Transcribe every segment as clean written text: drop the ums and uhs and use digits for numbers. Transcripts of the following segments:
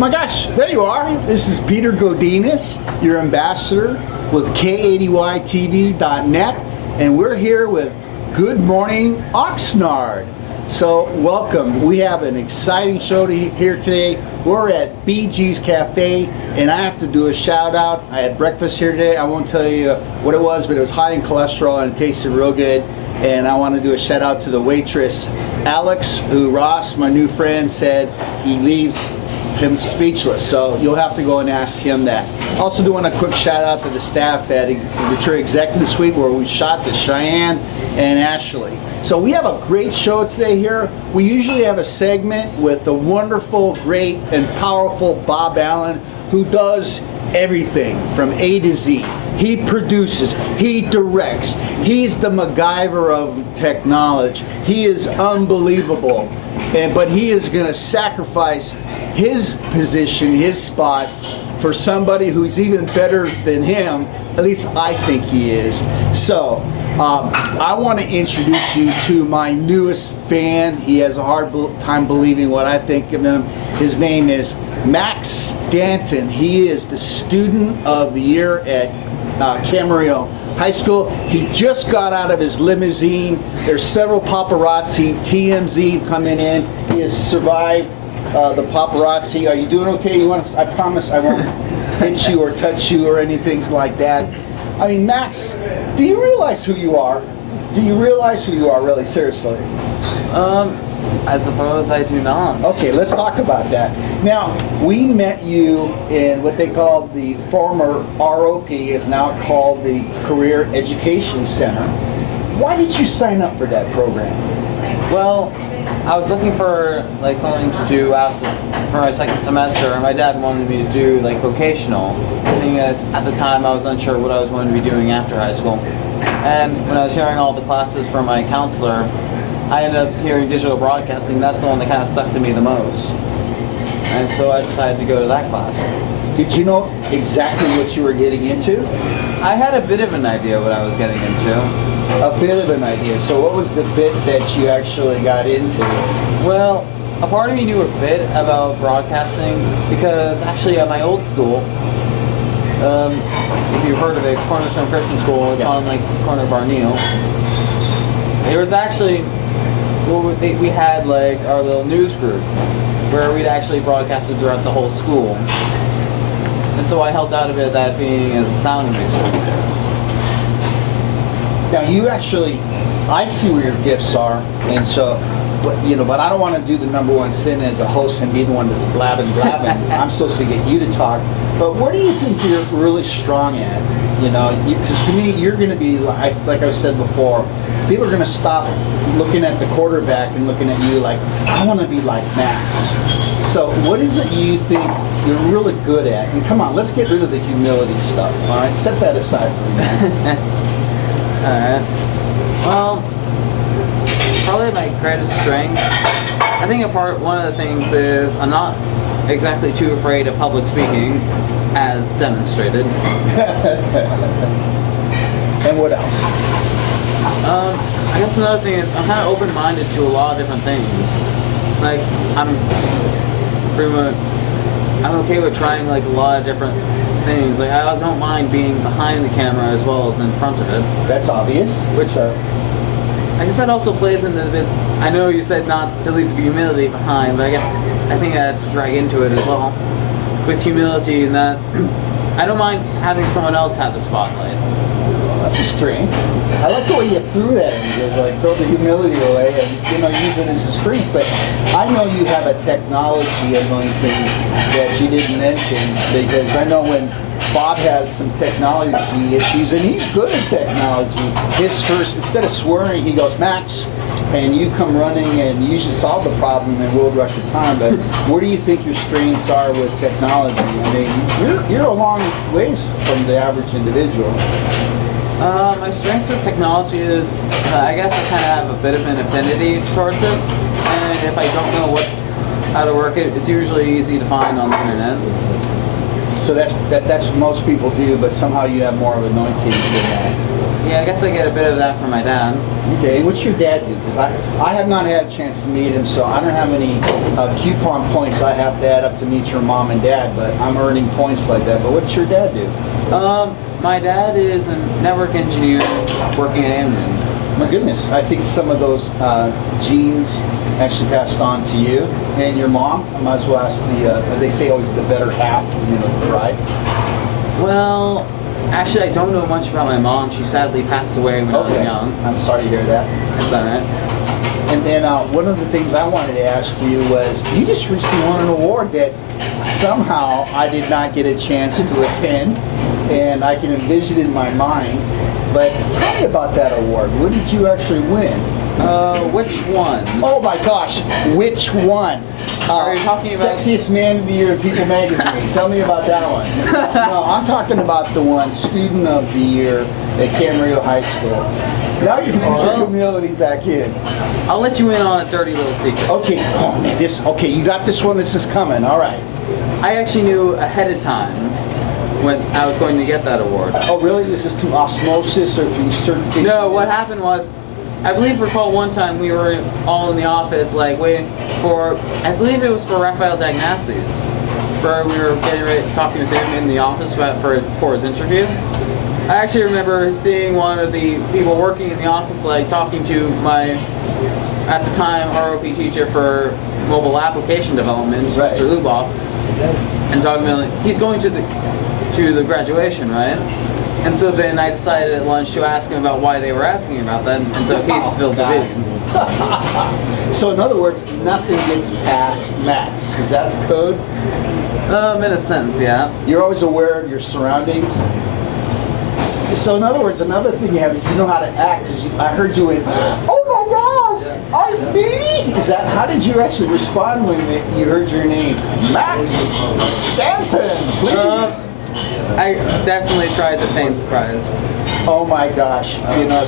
my gosh, there you are. This is Peter Godinez, your ambassador with KadyTV.net, and we're here with Good Morning Oxnard. So welcome. We have an exciting show here today. We're at BG's Cafe, and I have to do a shout out. I had breakfast here today. I won't tell you what it was, but it was high in cholesterol and it tasted real good. And I want to do a shout out to the waitress, Alex, who Ross, my new friend, said he leaves him speechless. So you'll have to go and ask him that. Also doing a quick shout out to the staff at the Executive Suite where we shot the Cheyenne and Ashley. So we have a great show today here. We usually have a segment with the wonderful, great, and powerful Bob Allen, who does everything from A to Z. He produces, he directs, he's the MacGyver of technology. He is unbelievable, but he is going to sacrifice his position, his spot, for somebody who's even better than him. At least I think he is. So I want to introduce you to my newest fan. He has a hard time believing what I think of him. His name is Max Stanton. He is the student of the year at Camarillo High School. He just got out of his limousine. There's several paparazzi, TMZ coming in. He has survived the paparazzi. Are you doing okay? You want to, I promise I won't hit you or touch you or anything like that. I mean, Max, do you realize who you are? Do you realize who you are, really, seriously? I suppose I do not. Okay, let's talk about that. Now, we met you in what they call the former ROP, is now called the Career Education Center. Why did you sign up for that program? Well, I was looking for like something to do for my second semester, and my dad wanted me to do like vocational, seeing as at the time I was unsure what I was going to be doing after high school. And when I was hearing all the classes from my counselor, I ended up hearing digital broadcasting. That's the one that kind of stuck to me the most. And so I decided to go to that class. Did you know exactly what you were getting into? I had a bit of an idea what I was getting into. A bit of an idea. So what was the bit that you actually got into? Well, a part of me knew a bit about broadcasting because actually at my old school, if you've heard of it, Cornerstone Christian School, it's on like corner of Barneal. There was actually, we had like our little news group where we'd actually broadcast it throughout the whole school. And so I helped out a bit of that being as a sound mixer. Now you actually, I see where your gifts are, and so, but I don't want to do the number one sin as a host and be the one that's blabbing. I'm supposed to get you to talk. But what do you think you're really strong at? Because to me, you're going to be, like I said before, people are going to stop looking at the quarterback and looking at you like, I want to be like Max. So what is it you think you're really good at? And come on, let's get rid of the humility stuff, all right? Set that aside for me. Alright. Well, probably my greatest strength. I think one of the things is I'm not exactly too afraid of public speaking, as demonstrated. And what else? I guess another thing is I'm kind of open-minded to a lot of different things. Like I'm okay with trying like a lot of different things. Like I don't mind being behind the camera as well as in front of it. That's obvious. Which I guess that also plays into the bit. I know you said not to leave the humility behind, but I think I have to drag into it as well. With humility and that, I don't mind having someone else have the spotlight. That's a strength. I like the way you threw that in. You like throw the humility away and use it as a strength. But I know you have a technology anointing that you didn't mention, because I know when Bob has some technology issues, and he's good at technology. His first, instead of swearing, he goes, Max, and you come running and you usually solve the problem in World Record time. But where do you think your strengths are with technology? I mean, you're a long ways from the average individual. My strengths with technology is, I guess I kind of have a bit of an affinity towards it, and if I don't know how to work it, it's usually easy to find on the internet. So that's what most people do, but somehow you have more of anointing than that. Yeah, I guess I get a bit of that from my dad. Okay, what's your dad do? Because I have not had a chance to meet him, so I don't have any coupon points I have to add up to meet your mom and dad, but I'm earning points like that. But what's your dad do? My dad is a network engineer working at Intern. My goodness, I think some of those genes actually passed on to you and your mom. I might as well ask they say always the better half, the bride. Well, actually, I don't know much about my mom. She sadly passed away when I was young. I'm sorry to hear that. That's all right. And then one of the things I wanted to ask you was, you just recently won an award that somehow I did not get a chance to attend, and I can envision it in my mind. But tell me about that award. What did you actually win? Which one? Oh my gosh, which one? Are you talking about Sexiest Man of the Year in People Magazine? Tell me about that one. No, I'm talking about the one Student of the Year at Camarillo High School. Now you can put your humility back in. I'll let you in on a dirty little secret. Okay. Oh man, okay, you got this one. This is coming. All right. I actually knew ahead of time when I was going to get that award. Oh really? Is this through osmosis or through certification? No, what happened was, I recall one time we were all in the office, like waiting for, I believe it was for Raphael Dagnazzi's, where we were getting ready, talking with him in the office for his interview. I actually remember seeing one of the people working in the office, like talking to my, at the time, ROP teacher for mobile application development, right. Mr. Luboff, and talking about, like, he's going to the graduation, right? And so then I decided at lunch to ask him about why they were asking about that, and so he spilled the beans. So in other words, nothing gets past Max. Is that the code? In a sense, yeah. You're always aware of your surroundings. So in other words, another thing you know how to act. Because I heard you went, oh my gosh, I'm me. Is that, how did you actually respond when you heard your name? Max Stanton, please. I definitely tried to feign surprise. Oh my gosh,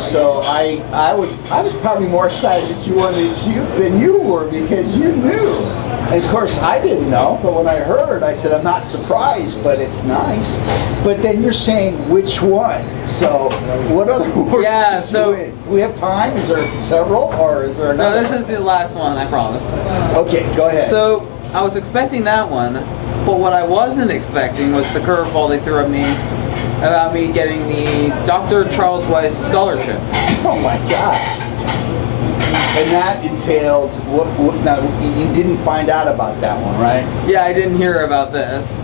so I was probably more excited that you won than you were, because you knew. And of course I didn't know, but when I heard, I said I'm not surprised, but it's nice. But then you're saying which one? So what other awards did you win? Do we have time? Is there several, or is there another? No, this is the last one, I promise. Okay, go ahead. So I was expecting that one, but what I wasn't expecting was the curveball they threw at me about me getting the Dr. Charles Weiss Scholarship. Oh my God. And that entailed, now you didn't find out about that one, right? Yeah, I didn't hear about this.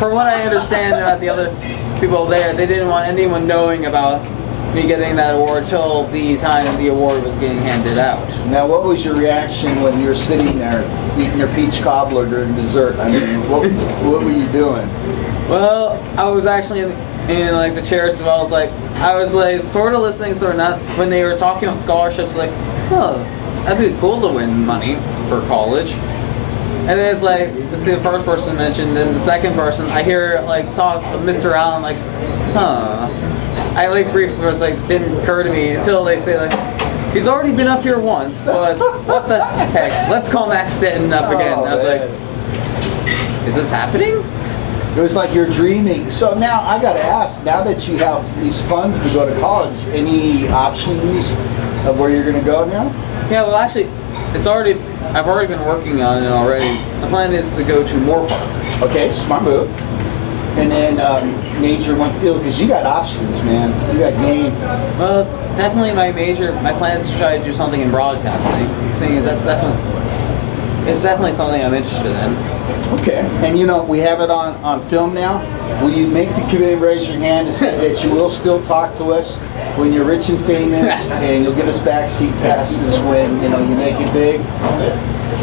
From what I understand about the other people there, they didn't want anyone knowing about me getting that award till the time the award was getting handed out. Now, what was your reaction when you were sitting there eating your peach cobbler during dessert? I mean, what were you doing? Well, I was actually in like the chair, so I was like sort of listening, sort of not. When they were talking about scholarships, like, oh, that'd be cool to win money for college. And then it's like, this is the first person mentioned, then the second person, I hear like talk of Mr. Allen, like, huh. I like briefly was like, didn't occur to me until they say like, he's already been up here once, but what the heck? Let's call Max Stanton up again. And I was like, is this happening? It was like you're dreaming. So now I got to ask, now that you have these funds to go to college, any options of where you're going to go now? Yeah, well actually, I've already been working on it already. The plan is to go to Moorpark. Okay, smart move. And then major in one field, because you got options, man. You got game. Well, definitely my plan is to try to do something in broadcasting. Seeing as it's definitely something I'm interested in. Okay, and we have it on film now. Will you make the commitment, raise your hand, and say that you will still talk to us when you're rich and famous, and you'll give us backseat passes when you make it big?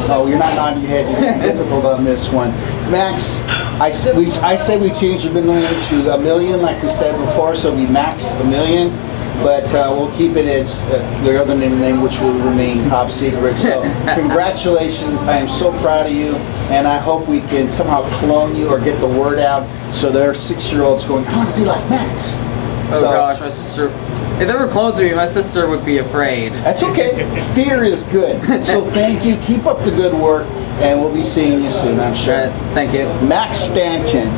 Oh, you're not nodding your head. You're being difficult on this one, Max. I say we change $1 million to $1 million, like we said before, so we max $1 million. But we'll keep it as your other name, which will remain top secret. So congratulations, I am so proud of you, and I hope we can somehow clone you or get the word out so there are 6-year-olds going, I want to be like Max. Oh gosh, my sister, if they were close to me, my sister would be afraid. That's okay, fear is good. So thank you, keep up the good work, and we'll be seeing you soon, I'm All sure. right, thank you. Max Stanton.